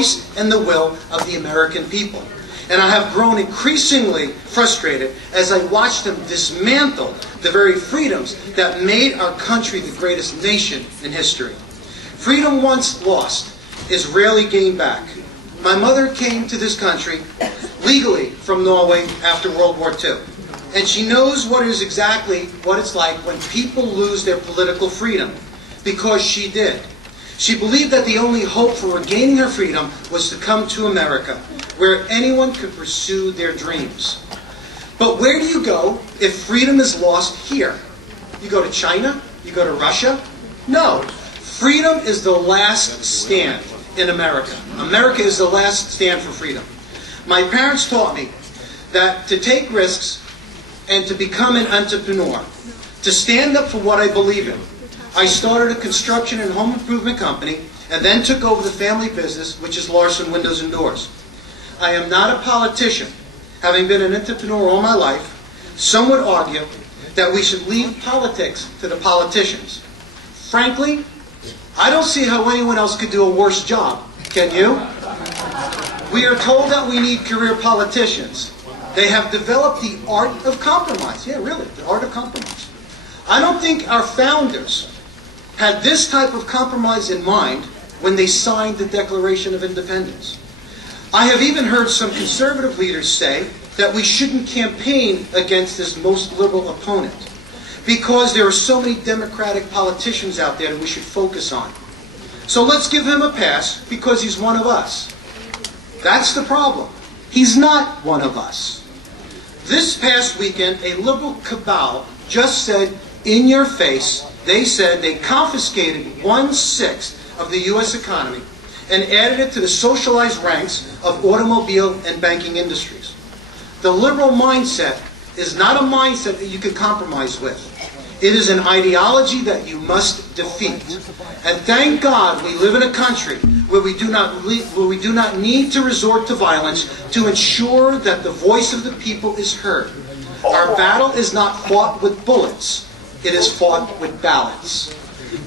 voice and the will of the American people. And I have grown increasingly frustrated as I watch them dismantle the very freedoms that made our country the greatest nation in history. Freedom once lost is rarely gained back. My mother came to this country legally from Norway after World War II. And she knows what it's like when people lose their political freedom, because she did. She believed that the only hope for regaining her freedom was to come to America, where anyone could pursue their dreams. But where do you go if freedom is lost here? You go to China? You go to Russia? No. Freedom is the last stand in America. America is the last stand for freedom. My parents taught me that to take risks and to become an entrepreneur, to stand up for what I believe in. I started a construction and home improvement company and then took over the family business, which is Larsen Windows and Doors. I am not a politician. Having been an entrepreneur all my life, some would argue that we should leave politics to the politicians. Frankly, I don't see how anyone else could do a worse job. Can you? We are told that we need career politicians. They have developed the art of compromise. Yeah, really, the art of compromise. I don't think our founders had this type of compromise in mind when they signed the Declaration of Independence. I have even heard some conservative leaders say that we shouldn't campaign against this most liberal opponent because there are so many Democratic politicians out there that we should focus on. So let's give him a pass because he's one of us. That's the problem. He's not one of us. This past weekend, a liberal cabal just said in your face, they said they confiscated 1/6 of the U.S. economy and added it to the socialized ranks of automobile and banking industries. The liberal mindset is not a mindset that you can compromise with. It is an ideology that you must defeat. And thank God we live in a country where we do not need to resort to violence to ensure that the voice of the people is heard. Our battle is not fought with bullets. It is fought with ballots.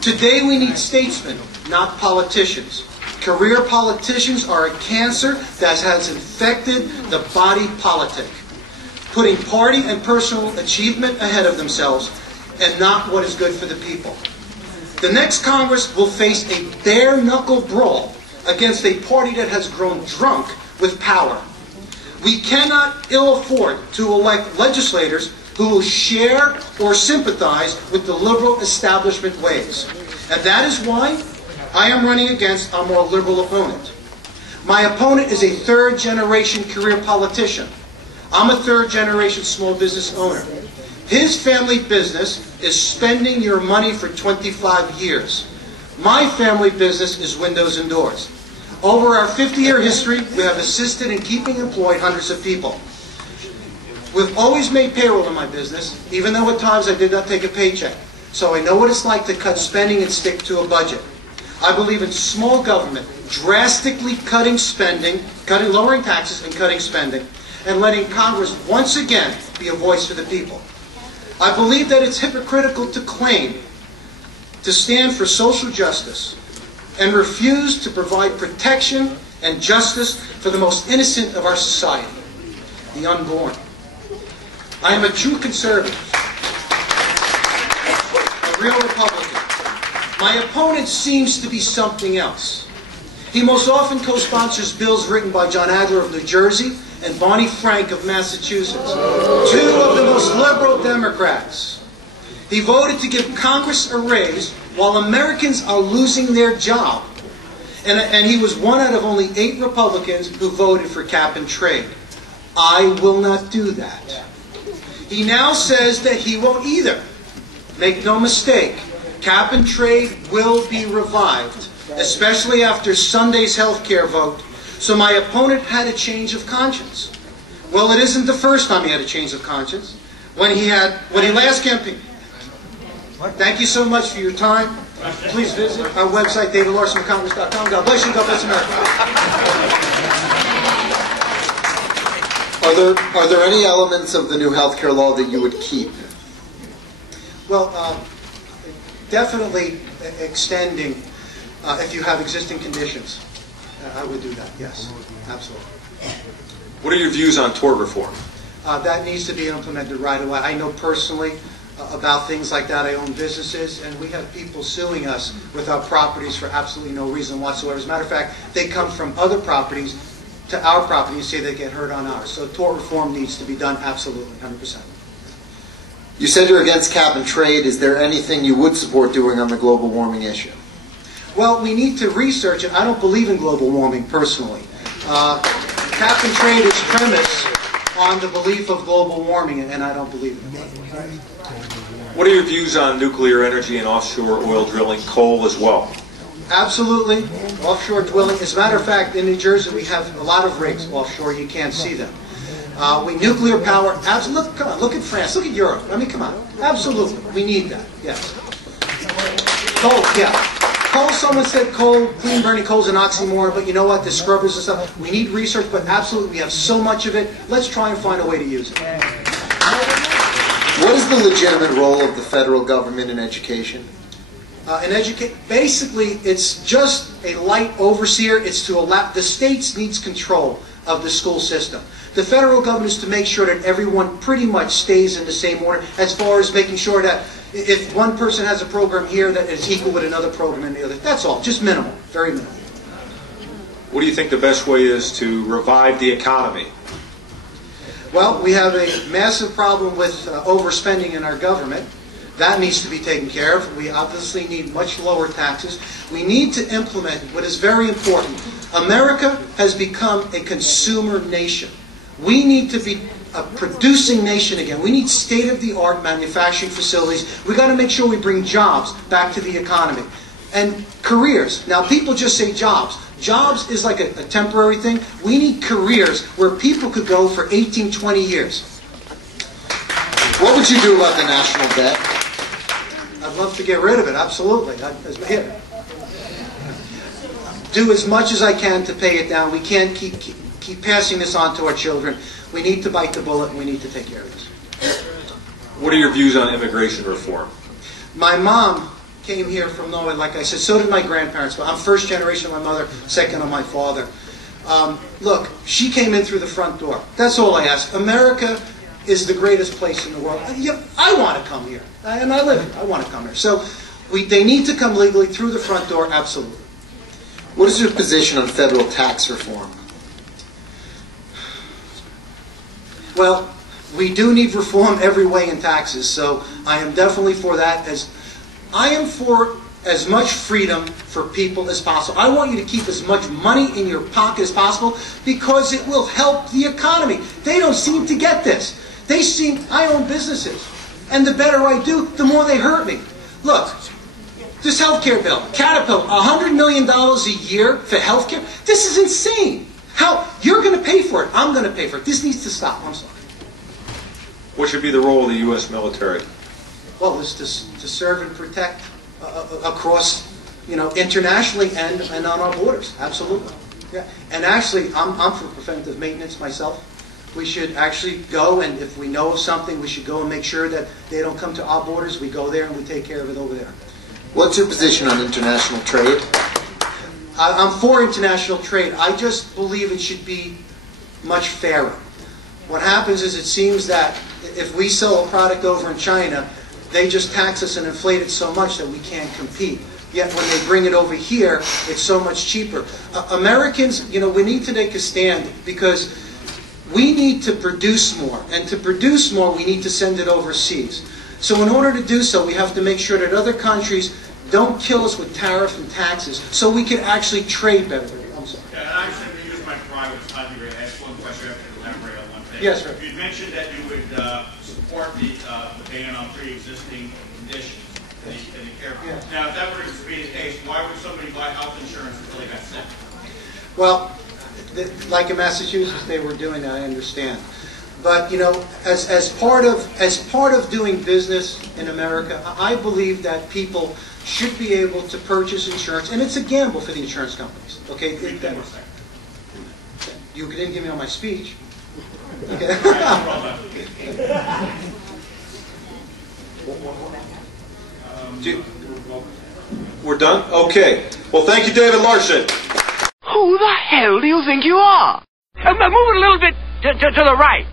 Today we need statesmen, not politicians. Career politicians are a cancer that has infected the body politic, putting party and personal achievement ahead of themselves and not what is good for the people. The next Congress will face a bare-knuckle brawl against a party that has grown drunk with power. We cannot ill afford to elect legislators who will share or sympathize with the liberal establishment ways. And that is why I am running against a more liberal opponent. My opponent is a third-generation career politician. I'm a third-generation small business owner. His family business is spending your money for 25 years. My family business is windows and doors. Over our 50-year history, we have assisted in keeping employed hundreds of people. We've always made payroll in my business, even though at times I did not take a paycheck. So I know what it's like to cut spending and stick to a budget. I believe in small government, drastically cutting spending, lowering taxes and cutting spending, and letting Congress once again be a voice for the people. I believe that it's hypocritical to claim to stand for social justice and refuse to provide protection and justice for the most innocent of our society, the unborn. I am a true conservative, a real Republican. My opponent seems to be something else. He most often co-sponsors bills written by John Adler of New Jersey and Barney Frank of Massachusetts, two of the most liberal Democrats. He voted to give Congress a raise while Americans are losing their job. And he was one out of only 8 Republicans who voted for cap and trade. I will not do that. He now says that he won't either. Make no mistake, cap and trade will be revived, especially after Sunday's health care vote. So my opponent had a change of conscience. Well, it isn't the first time he had a change of conscience. When he last campaigned. Thank you so much for your time. Please visit our website, davidlarsencongress.com. God bless you. God bless America. Are there any elements of the new health care law that you would keep? Well, definitely extending if you have existing conditions. I would do that, yes, absolutely. What are your views on tort reform? That needs to be implemented right away. I know personally about things like that. I own businesses, and we have people suing us with our properties for absolutely no reason whatsoever. As a matter of fact, they come from other properties to our property and say they get hurt on ours. So tort reform needs to be done absolutely, 100%. You said you're against cap and trade. Is there anything you would support doing on the global warming issue? Well, we need to research it. I don't believe in global warming personally. Cap and trade is premised on the belief of global warming, and I don't believe in it. What are your views on nuclear energy and offshore oil drilling, coal as well? Absolutely. Offshore drilling. As a matter of fact, in New Jersey, we have a lot of rigs offshore. You can't see them. Nuclear power. Look, come on. Look at France. Look at Europe. I mean, come on. Absolutely. We need that. Yes. Coal. Yeah. Coal. Someone said coal. Clean burning coal is an oxymoron. But you know what? The scrubbers and stuff. We need research. But absolutely, we have so much of it. Let's try and find a way to use it. What is the legitimate role of the federal government in education? Basically, it's just a light overseer. It's to allow the states needs control of the school system. The federal government is to make sure that everyone pretty much stays in the same order, as far as making sure that if one person has a program here, that it's equal with another program in the other. That's all. Just minimal. Very minimal. What do you think the best way is to revive the economy? Well, we have a massive problem with overspending in our government. That needs to be taken care of. We obviously need much lower taxes. We need to implement what is very important. America has become a consumer nation. We need to be a producing nation again. We need state-of-the-art manufacturing facilities. We've got to make sure we bring jobs back to the economy. And careers. Now, people just say jobs. Jobs is like a temporary thing. We need careers where people could go for 18, 20 years. What would you do about the national debt? I'd love to get rid of it, absolutely. Do as much as I can to pay it down. We can't keep passing this on to our children. We need to bite the bullet, and we need to take care of this. What are your views on immigration reform? My mom came here from Norway, like I said. So did my grandparents. But I'm first generation of my mother, second of my father. Look, she came in through the front door. That's all I ask. America is the greatest place in the world. I want to come here, and I live here. I want to come here. So they need to come legally through the front door, absolutely. What is your position on federal tax reform? Well, we do need reform every way in taxes, so I am definitely for that. I am for as much freedom for people as possible. I want you to keep as much money in your pocket as possible because it will help the economy. They don't seem to get this. I own businesses, and the better I do, the more they hurt me. Look, this healthcare bill, Caterpillar, $100 million a year for healthcare. This is insane. How you're going to pay for it? I'm going to pay for it. This needs to stop. I'm sorry. What should be the role of the U.S. military? Well, it's to serve and protect across, internationally and on our borders. Absolutely. Yeah. And actually, I'm for preventive maintenance myself. We should actually go, and if we know of something, we should go and make sure that they don't come to our borders. We go there and we take care of it over there. What's your position on international trade? I'm for international trade. I just believe it should be much fairer. What happens is it seems that if we sell a product over in China, they just tax us and inflate it so much that we can't compete. Yet when they bring it over here, it's so much cheaper. Americans, we need to take a stand because we need to produce more. And to produce more, we need to send it overseas. So in order to do so, we have to make sure that other countries don't kill us with tariff and taxes so we can actually trade better. I'm sorry. Yeah, and I'm just going to use my prerogative time to ask one question. I have to elaborate on one thing. Yes, sir. You mentioned that you would support the ban on pre-existing conditions in the care. Yeah. Now, if that were to be the case, why would somebody buy health insurance until they got sick? Well, like in Massachusetts, they were doing that. I understand. But as part of doing business in America, I believe that people should be able to purchase insurance, and it's a gamble for the insurance companies. Okay, you didn't give me on my speech. Okay. We're done? Okay. Well, thank you, David Larsen. Oh, Who the hell do you think you are? Move it a little bit to the right.